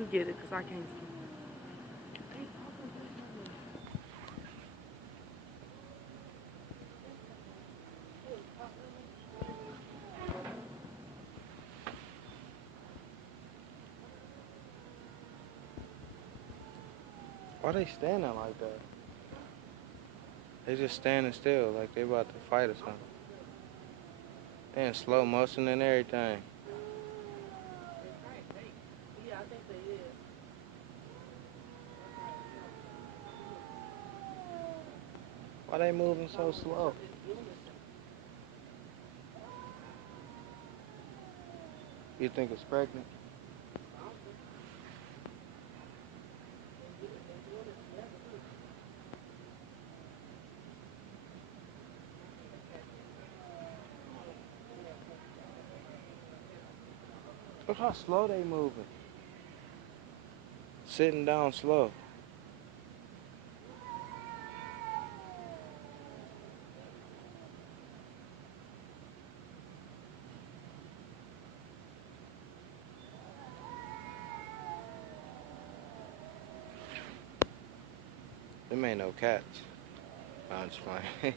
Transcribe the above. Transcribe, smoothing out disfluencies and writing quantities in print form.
you get it, because I can't see. Why they standing like that? They just standing still, like they about to fight or something. They in slow motion and everything. Yeah, I think they is. Why they moving so slow? You think it's pregnant? Look how slow they moving. Sitting down slow. Them ain't no cats. I'm just playing.